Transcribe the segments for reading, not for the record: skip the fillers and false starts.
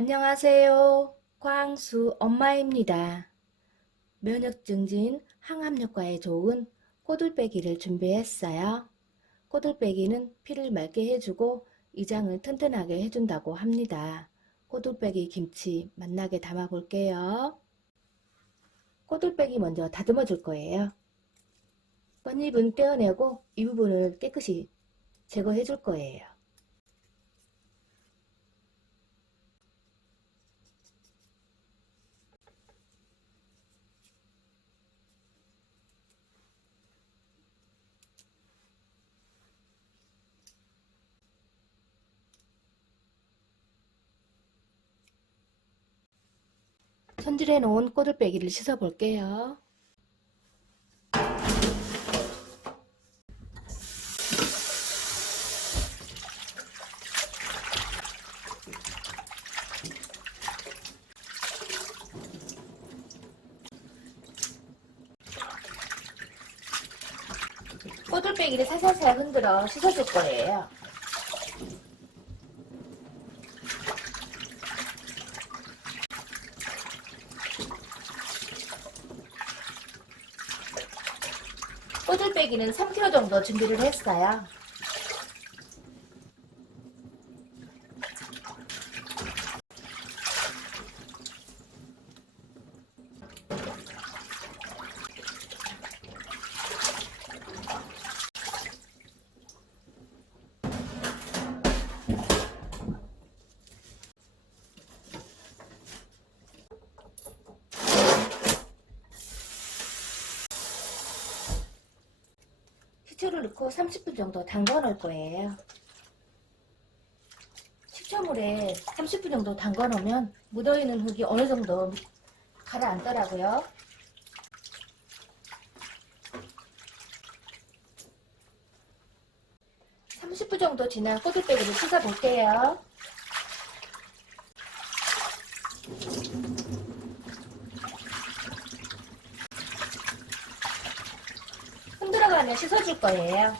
안녕하세요. 광수 엄마입니다. 면역 증진, 항암 효과에 좋은 꼬들빼기를 준비했어요. 꼬들빼기는 피를 맑게 해주고 위장을 튼튼하게 해준다고 합니다. 꼬들빼기 김치 맛나게 담아 볼게요. 꼬들빼기 먼저 다듬어 줄 거예요. 깻잎은 떼어내고 이 부분을 깨끗이 제거해 줄 거예요. 손질해 놓은 꼬들빼기를 씻어 볼게요. 꼬들빼기를 살살살 흔들어 씻어줄 거예요. 꼬들빼기는 3kg 정도 준비를 했어요. 식초를 넣고 30분 정도 담가 놓을 거예요. 식초물에 30분 정도 담가 놓으면 묻어있는 흙이 어느 정도 가라앉더라고요. 30분 정도 지난 꼬들빼기를 씻어 볼게요. 흔들어가며 씻어줄 거예요.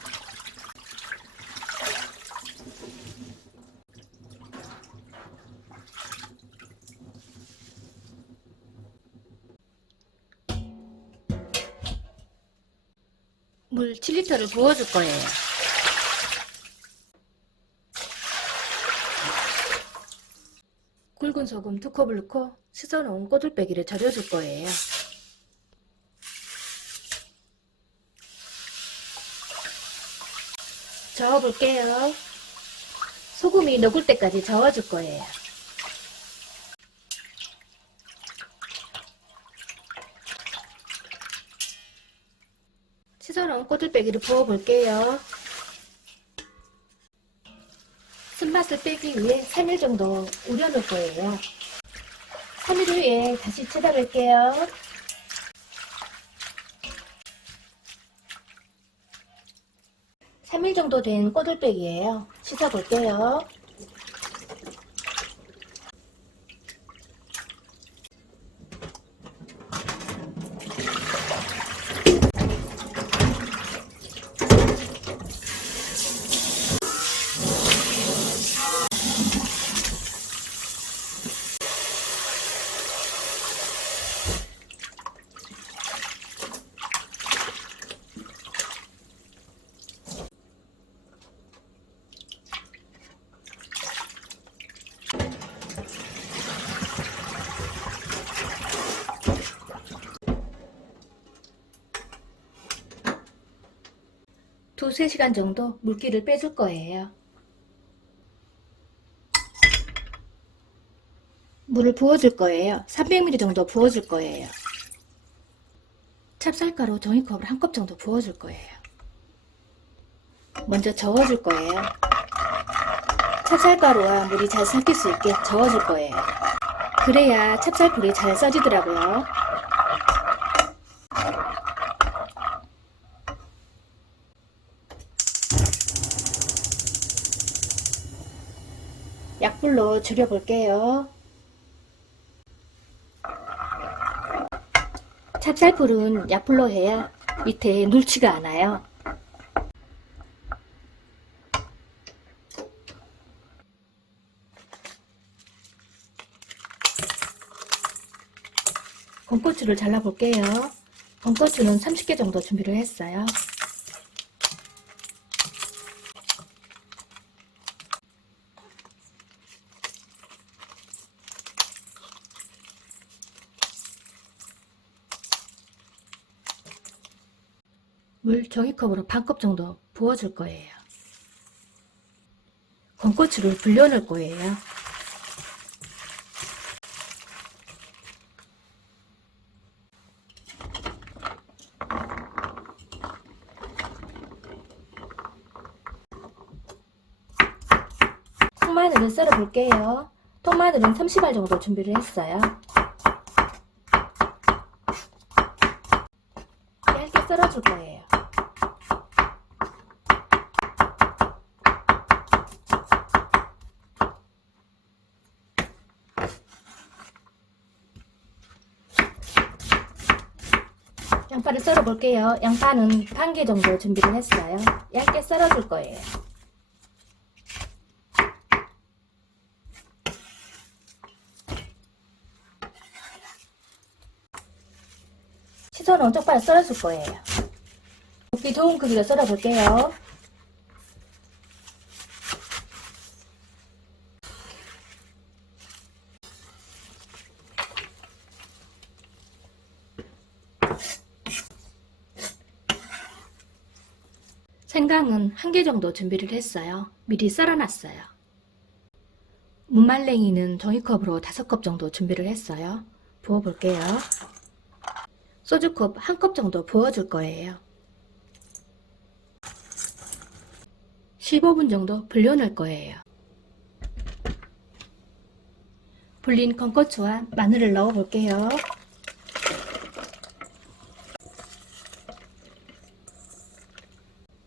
물 7리터를 부어줄 거예요. 굵은 소금 2컵을 넣고 씻어놓은 꼬들빼기를 절여줄 거예요. 저어볼게요. 소금이 녹을 때까지 저어줄 거예요. 씻어놓은 꼬들빼기를 부어볼게요. 쓴맛을 빼기 위해 3일 정도 우려놓을 거예요. 3일 후에 다시 찾아뵐게요. 3일 정도 된 꼬들빼기예요. 씻어볼게요. 두세 시간 정도 물기를 빼줄 거예요. 물을 부어줄 거예요. 300ml 정도 부어줄 거예요. 찹쌀가루 종이컵을 1컵 정도 부어줄 거예요. 먼저 저어줄 거예요. 찹쌀가루와 물이 잘 섞일 수 있게 저어줄 거예요. 그래야 찹쌀풀이 잘 써지더라고요. 약불로 줄여볼게요. 찹쌀풀은 약불로 해야 밑에 눌지가 않아요. 건고추를 잘라볼게요. 건고추는 30개 정도 준비를 했어요. 물 종이컵으로 반컵 정도 부어줄 거예요. 건고추를 불려 넣을 거예요. 통마늘을 썰어 볼게요. 통마늘은 30알 정도 준비를 했어요. 얇게 썰어줄 거예요. 양파를 썰어 볼게요. 양파는 반 개 정도 준비를 했어요. 얇게 썰어줄 거예요. 시소는 쪽파를 썰어줄 거예요. 굽기 좋은 크기로 썰어 볼게요. 생강은 1개 정도 준비를 했어요. 미리 썰어놨어요. 무말랭이는 종이컵으로 5컵 정도 준비를 했어요. 부어볼게요. 소주컵 1컵 정도 부어줄 거예요. 15분 정도 불려 넣을 거예요. 불린 건고추와 마늘을 넣어 볼게요.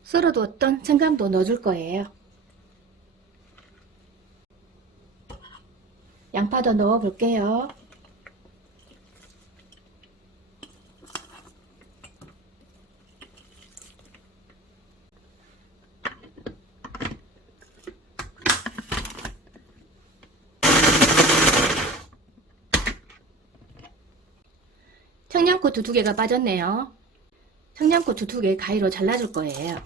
썰어두었던 생강도 넣어줄 거예요. 양파도 넣어 볼게요. 청양고추 2개가 빠졌네요. 청양고추 2개 가위로 잘라줄 거예요.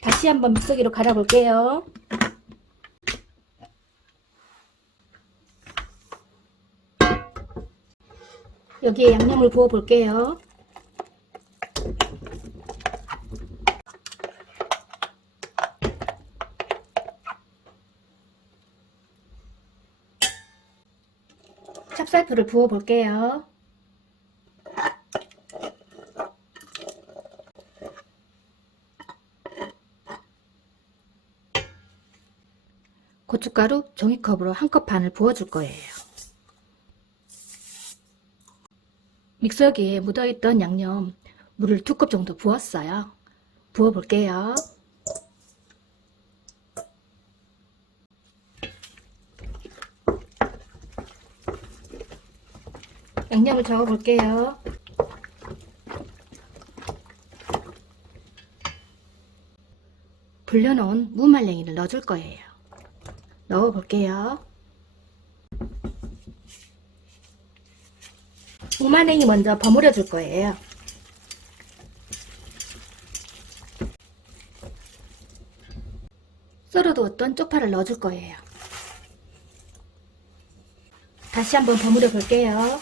다시 한번 믹서기로 갈아볼게요. 여기에 양념을 부어 볼게요. 찹쌀풀을 부어 볼게요. 고춧가루 종이컵으로 1컵 반을 부어줄 거예요. 믹서기에 묻어있던 양념 물을 2컵 정도 부었어요. 부어볼게요. 양념을 저어볼게요. 불려놓은 무말랭이를 넣어줄 거예요. 넣어볼게요. 무말랭이 먼저 버무려 줄 거예요. 썰어두었던 쪽파를 넣어줄 거예요. 다시 한번 버무려 볼게요.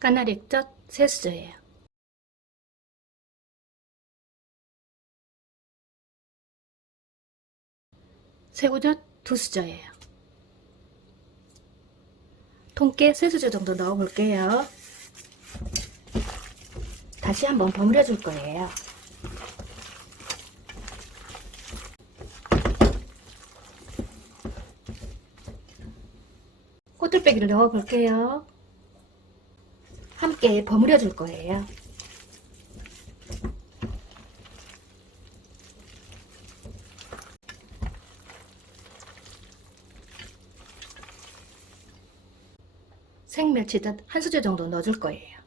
까나리 액젓 3수저예요. 새우젓 2수저예요. 통깨 3수저 정도 넣어 볼게요. 다시 한번 버무려 줄 거예요. 꼬들빼기를 넣어 볼게요. 함께 버무려 줄 거예요. 생멸치 한 수저 정도 넣어줄 거예요.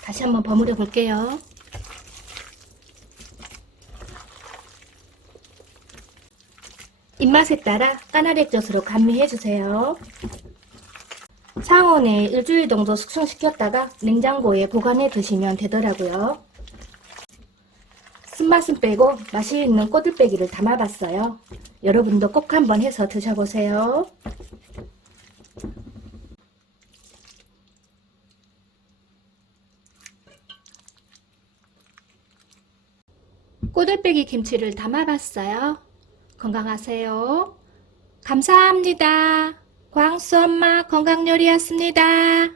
다시 한번 버무려 볼게요. 입맛에 따라 까나리액젓으로 감미해주세요. 상온에 일주일 정도 숙성시켰다가 냉장고에 보관해 두시면 되더라고요. 쓴맛은 빼고 맛이 있는 꼬들빼기를 담아봤어요. 여러분도 꼭 한번 해서 드셔보세요. 꼬들빼기 김치를 담아봤어요. 건강하세요. 감사합니다. 광수 엄마 건강요리였습니다.